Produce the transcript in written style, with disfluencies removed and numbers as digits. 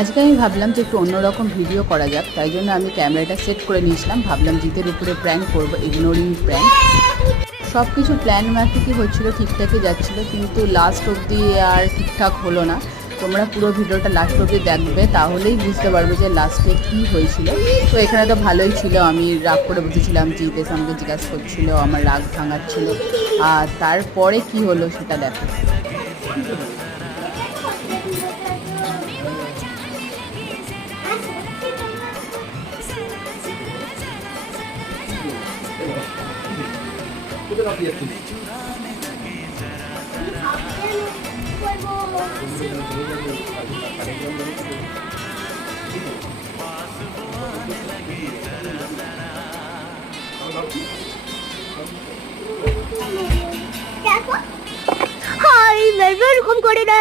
আজকে আমি ভাবলাম যে একটু অন্যরকম ভিডিও করা যাক, তাই জন্য আমি ক্যামেরাটা সেট করে নিয়েছিলাম। ভাবলাম জিতের উপরে প্র্যাঙ্ক করবো, ইগনোরিং প্র্যাঙ্ক। সব কিছু প্ল্যান মাফিকই হচ্ছিলো, ঠিকঠাকই যাচ্ছিলো, কিন্তু লাস্ট অবধি আর ঠিকঠাক হলো না। তোমরা পুরো ভিডিওটা লাস্ট অবধি দেখবে, তাহলেই বুঝতে পারবে যে লাস্টে কী হয়েছিল। তো এখানে তো ভালোই ছিল, আমি রাগ করে বসেছিলাম, জিত এসে আমাকে জিজ্ঞাসা করছিল, আমার রাগ ভাঙাচ্ছিল। আর তারপরে কি হলো সেটা দেখো। হাই, এরকম করে না।